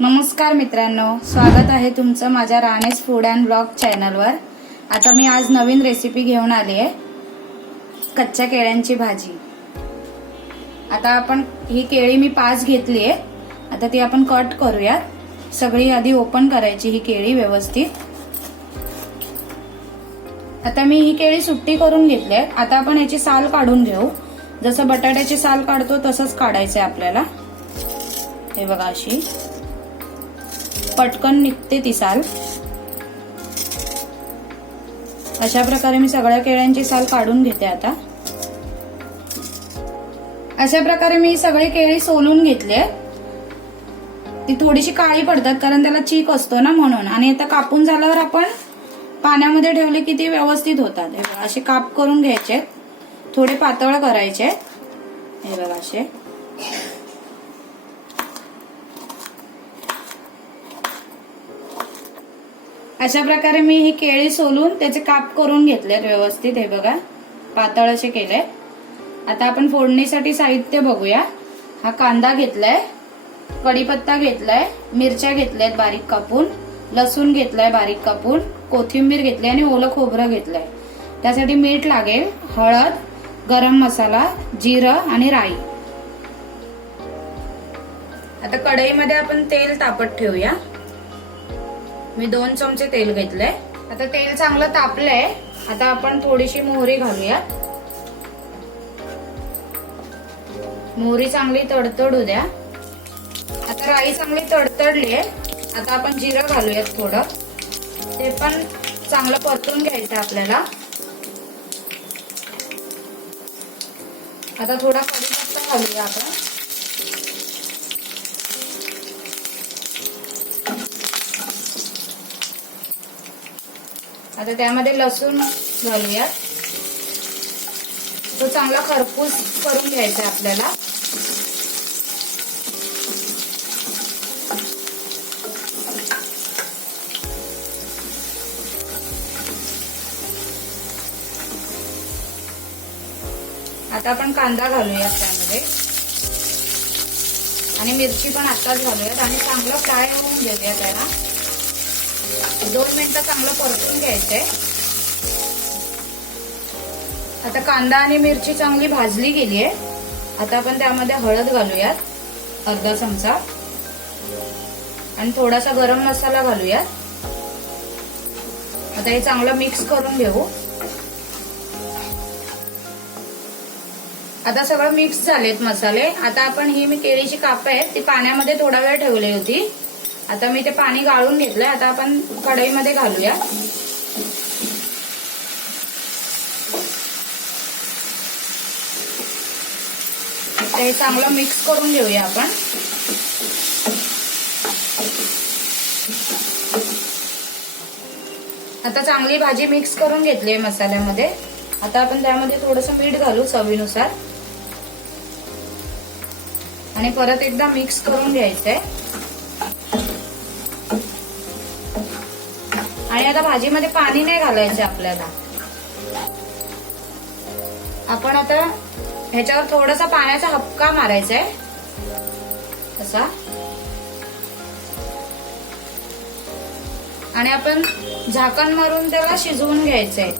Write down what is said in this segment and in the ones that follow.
नमस्कार मित्रांनो, स्वागत आहे तुमचं माझ्या राणेस फूड अँड ब्लॉग चॅनलवर। आता मी आज नवीन रेसिपी घेऊन आली आहे, कच्च्या केळ्यांची भाजी। आता आपण ही केळी मी 5 घेतली आहे। आता ती आपण कट करूया। सगळी आधी ओपन करायची ही केळी व्यवस्थित। आता मी ही केळी सुट्टी करून घेतली आहे। आता आपण याची साल काढून घेऊ। जसं बटाट्याची साल काढतो तसंच काढायचं आहे आपल्याला। हे बघा, अशी पटकन निघते ती साल। अशा प्रकारे मी सगळ्या केळ्यांची साल काढून घेते। आता अशा प्रकारे मी सगळी केळी सोलून घेतली। ती थोडीशी काळी पडतात कारण त्याला चीक असतो ना, म्हणून। आणि आता कापून झाल्यावर आपण पाण्यामध्ये ठेवले की ती व्यवस्थित होतात। असे काप करून घ्यायचे, थोडे पातळ करायचे। हे बघा, असे अशा प्रकारे मी ही केळी सोलून त्याचे काप करून घेतलेत व्यवस्थित। हे बघा, पातळ असे केले। आता आपण फोडणीसाठी साहित्य बघूया। हा कांदा घेतलाय, कढीपत्ता घेतलाय, मिरच्या घेतल्यात बारीक कापून, लसूण घेतलाय बारीक कापून, कोथिंबीर घेतली आणि ओलं खोबरं घेतलंय। त्यासाठी मीठ लागेल, हळद, गरम मसाला, जिरं आणि राई। आता कढईमध्ये आपण तेल तापत ठेवूया। मी 2 चमचे तेल घेतलंय। आता तेल चांगलं तापलंय। आता आपण थोडीशी मोहरी घालूया। मोहरी चांगली तडतडू द्या। आता राई चांगली तडतडली आहे। आता आपण जिरं घालूयात थोडं, ते पण चांगलं परतून घ्यायचं आपल्याला। आता थोडा कढीपत्ता घालूया आपण। आता त्यामध्ये लसूण घालूया। तो चांगला खरपूस करून घ्यायचा आपल्याला। आता आपण कांदा घालूया त्यामध्ये, आणि मिरची पण आताच घालूयात आणि चांगलं फ्राय होऊन घेऊया त्याला। 2 मिनिटं चांगलं परतून घ्यायचंय। आता कांदा आणि मिरची चांगली भाजली गेली आहे। आता आपण त्यामध्ये हळद घालूयात, अर्धा चमचा, आणि थोडासा गरम मसाला घालूयात। आता हे चांगलं मिक्स करून घेऊ। आता सगळं मिक्स झालेत मसाले। आता आपण ही मी केळीची काप आहेत ती पाण्यामध्ये थोडा वेळ ठेवली होती। आता मी ते पाणी गाळून घेतलंय। आता आपण कढईमध्ये घालूया। हे चांगलं मिक्स करून घेऊया आपण। आता चांगली भाजी मिक्स करून घेतली मसाल्यामध्ये। आता आपण त्यामध्ये थोडंसं मीठ घालू चवीनुसार, आणि परत एकदा मिक्स करून घ्यायचंय। आणि आता भाजीमध्ये पाणी नाही घालायचं आपल्याला। आपण आता ह्याच्यावर थोडासा पाण्याचा हपका मारायचा आहे असा, आणि आपण झाकण मारून त्याला शिजवून घ्यायचंय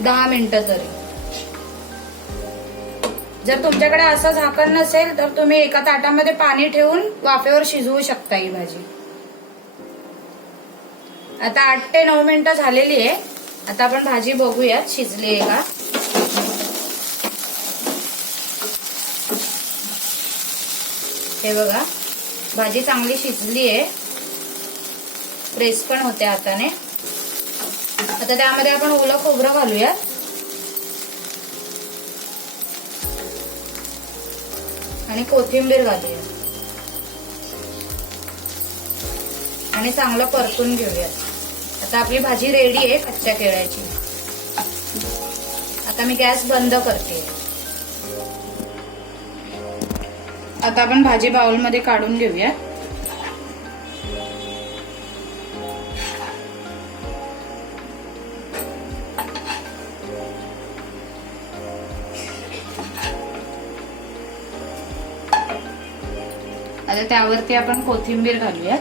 10 मिनिटं तरी। जर तुमच्याकडे असं झाकण नसेल तर तुम्ही एका ताटामध्ये पाणी ठेवून वाफेवर शिजवू शकता ही भाजी। आता 8 ते 9 मिनिटं झालेली आहे। आता आपण भाजी बघूयात शिजली आहे का। हे बघा, भाजी चांगली शिजली आहे, प्रेस पण होते हाताने। आता त्यामध्ये आपण ओलं खोबरं घालूया, आणि कोथिंबीर घालूया, आणि चांगलं परतून घेऊया। आता आपली भाजी रेडी आहे कच्च्या केळ्याची। आता मी गॅस बंद करते। आता आपण भाजी बाउलमध्ये काढून घेऊया। आता त्यावरती आपण कोथिंबीर घालूयात.